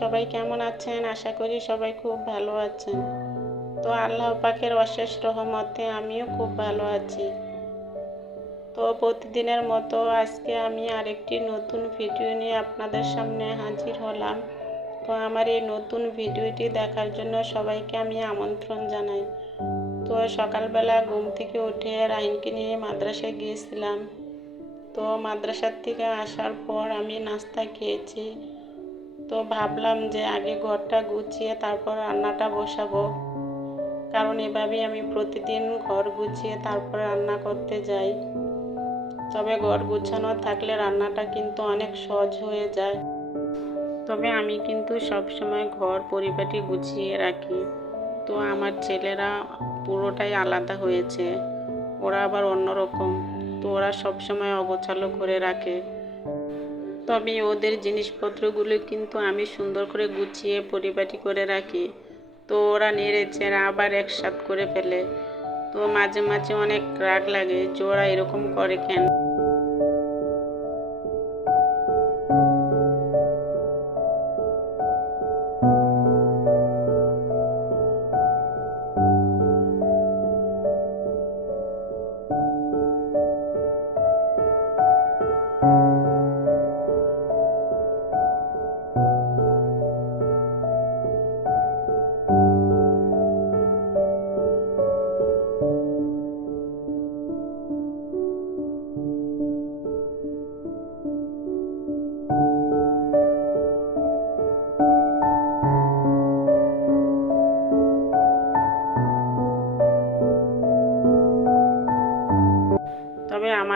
সবাই কেমন আছেন? আশা করি সবাই খুব ভালো আছেন। তো আল্লাহ পাকের অশেষ রহমতে আমিও খুব ভালো আছি। তো প্রতিদিনের মতো আজকে আমি আরেকটি নতুন ভিডিও নিয়ে আপনাদের সামনে হাজির হলাম। তো আমার এই নতুন ভিডিওটি দেখার জন্য সবাইকে আমি আমন্ত্রণ জানাই। তো সকালবেলা ঘুম থেকে উঠে রাইনকে নিয়ে মাদ্রাসায় গিয়েছিলাম। তো মাদ্রাসার থেকে আসার পর আমি নাস্তা খেয়েছি। তো ভাবলাম যে আগে ঘরটা গুছিয়ে তারপর রান্নাটা বসাবো। কারণ এভাবেই আমি প্রতিদিন ঘর গুছিয়ে তারপর রান্না করতে যাই। তবে ঘর গুছানো থাকলে রান্নাটা কিন্তু অনেক সহজ হয়ে যায়। তবে আমি কিন্তু সবসময় ঘর পরিপাটি গুছিয়ে রাখি। তো আমার ছেলেরা পুরোটাই আলাদা হয়েছে। ওরা আবার অন্যরকম। তো ওরা সবসময় অগোছালো করে রাখে। তবে ওদের জিনিসপত্রগুলো কিন্তু আমি সুন্দর করে গুছিয়ে পরিপাটি করে রাখি। তো ওরা নেড়েছে আবার একসাথ করে ফেলে। তো মাঝে মাঝে অনেক রাগ লাগে, যে ওরা এরকম করে কেন?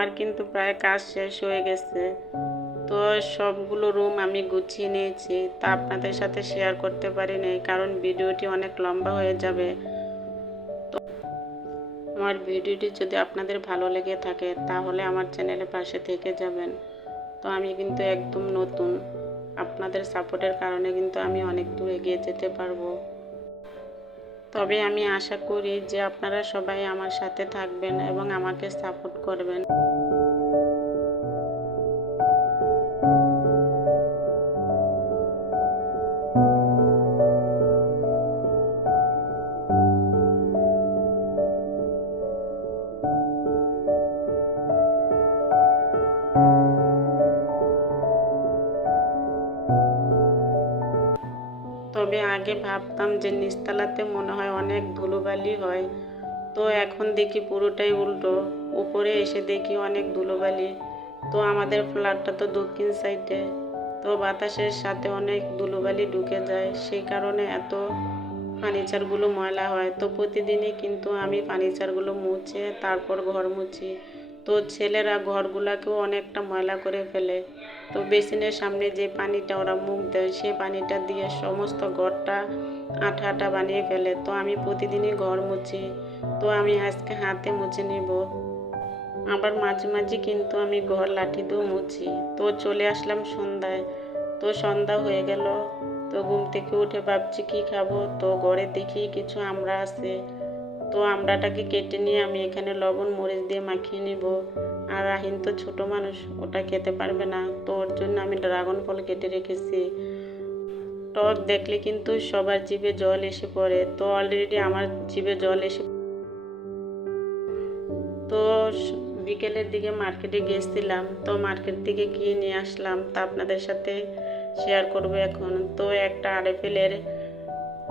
আমার কিন্তু প্রায় কাজ শেষ হয়ে গেছে। তো সবগুলো রুম আমি গুছিয়ে নিয়েছি। তা আপনাদের সাথে শেয়ার করতে পারিনি কারণ ভিডিওটি অনেক লম্বা হয়ে যাবে। তো আমার ভিডিওটি যদি আপনাদের ভালো লেগে থাকে, তাহলে আমার চ্যানেলের পাশে থেকে যাবেন। তো আমি কিন্তু একদম নতুন। আপনাদের সাপোর্টের কারণে কিন্তু আমি অনেক দূর এগিয়ে যেতে পারব। তবে আমি আশা করি যে আপনারা সবাই আমার সাথে থাকবেন এবং আমাকে সাপোর্ট করবেন। তবে আগে ভাবতাম যে নিচতলাতে মনে হয় অনেক ধুলোবালি হয়। তো এখন দেখি পুরোটাই উল্টো। উপরে এসে দেখি অনেক ধুলোবালি। তো আমাদের ফ্ল্যাটটা তো দক্ষিণ সাইডে। তো বাতাসের সাথে অনেক ধুলোবালি ঢুকে যায়। সেই কারণে এত ফার্নিচারগুলো ময়লা হয়। তো প্রতিদিনই কিন্তু আমি ফার্নিচারগুলো মুছে, তারপর ঘর মুছি। তো ছেলেরা ঘরগুলাকেও অনেকটা ময়লা করে ফেলে। তো বেসিনের সামনে যে পানিটা ওরা মুখ দেয় সেই পানিটা দিয়ে সমস্ত ঘরটা আঠা আঠা বানিয়ে ফেলে। তো আমি প্রতিদিনই ঘর মুছি। তো আমি আজকে হাতে মুছে নিব। আবার মাঝে মাঝে কিন্তু আমি ঘর লাঠি দিয়েও মুছি। তো চলে আসলাম সন্ধ্যায়। তো সন্ধ্যা হয়ে গেল। তো ঘুম থেকে উঠে ভাবছি কি খাব? তো ঘরে দেখি কিছু আমরা আছে। তো আমড়াটাকে কেটে নিয়ে আমি এখানে লবণ, মরিচ দিয়ে মাখিয়ে নিব। আর রাহিন তো ছোট মানুষ, ওটা খেতে পারবে না। তো ওর জন্য আমি ড্রাগন ফল কেটে রেখেছি। টক দেখলে কিন্তু সবার জিভে জল এসে পড়ে। তো অলরেডি আমার জিভে জল এসে তো বিকেলের দিকে মার্কেটে গিয়েছিলাম তো মার্কেট থেকে কি নিয়ে আসলাম তা আপনাদের সাথে শেয়ার করব এখন। তো একটা আরএফএলের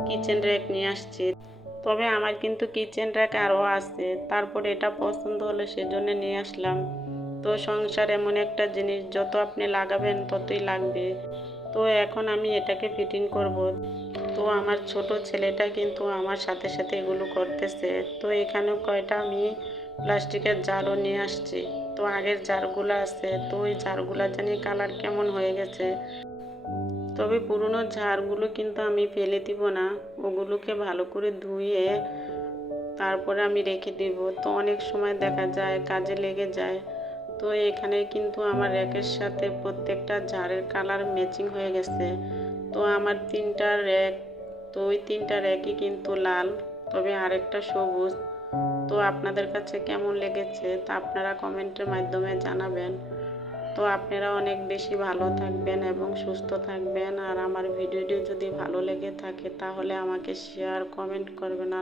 কিচেন র্যাক নিয়ে আসছি। তবে আমার কিন্তু কিচেন র্যাক আরও আছে। তারপরে এটা পছন্দ হলো সেজন্য নিয়ে আসলাম। তো সংসার এমন একটা জিনিস, যত আপনি লাগাবেন ততই লাগবে। তো এখন আমি এটাকে ফিটিং করব। তো আমার ছোট ছেলেটা কিন্তু আমার সাথে সাথে এগুলো করতেছে। তো এখানে কয়টা আমি প্লাস্টিকের জারও নিয়ে আসছি। তো আগের জারগুলো আছে। তো ওই জারগুলো জানি কালার কেমন হয়ে গেছে। তবে পুরনো ঝাড়গুলো কিন্তু আমি ফেলে দিব না। ওগুলোকে ভালো করে ধুয়ে তারপরে আমি রেখে দিব। তো অনেক সময় দেখা যায়, কাজে লেগে যায়। তো এখানে কিন্তু আমার র্যাকের সাথে প্রত্যেকটা ঝাড়ের কালার ম্যাচিং হয়ে গেছে। তো আমার তিনটা র্যাক, তো ওই তিনটা র্যাকই কিন্তু লাল, তবে আরেকটা সবুজ। তো আপনাদের কাছে কেমন লেগেছে তা আপনারা কমেন্টের মাধ্যমে জানাবেন। তো আপনারা অনেক বেশি ভালো থাকবেন এবং সুস্থ থাকবেন। আর আমার ভিডিওটি যদি ভালো লেগে থাকে তাহলে আমাকে শেয়ার কমেন্ট করবেন।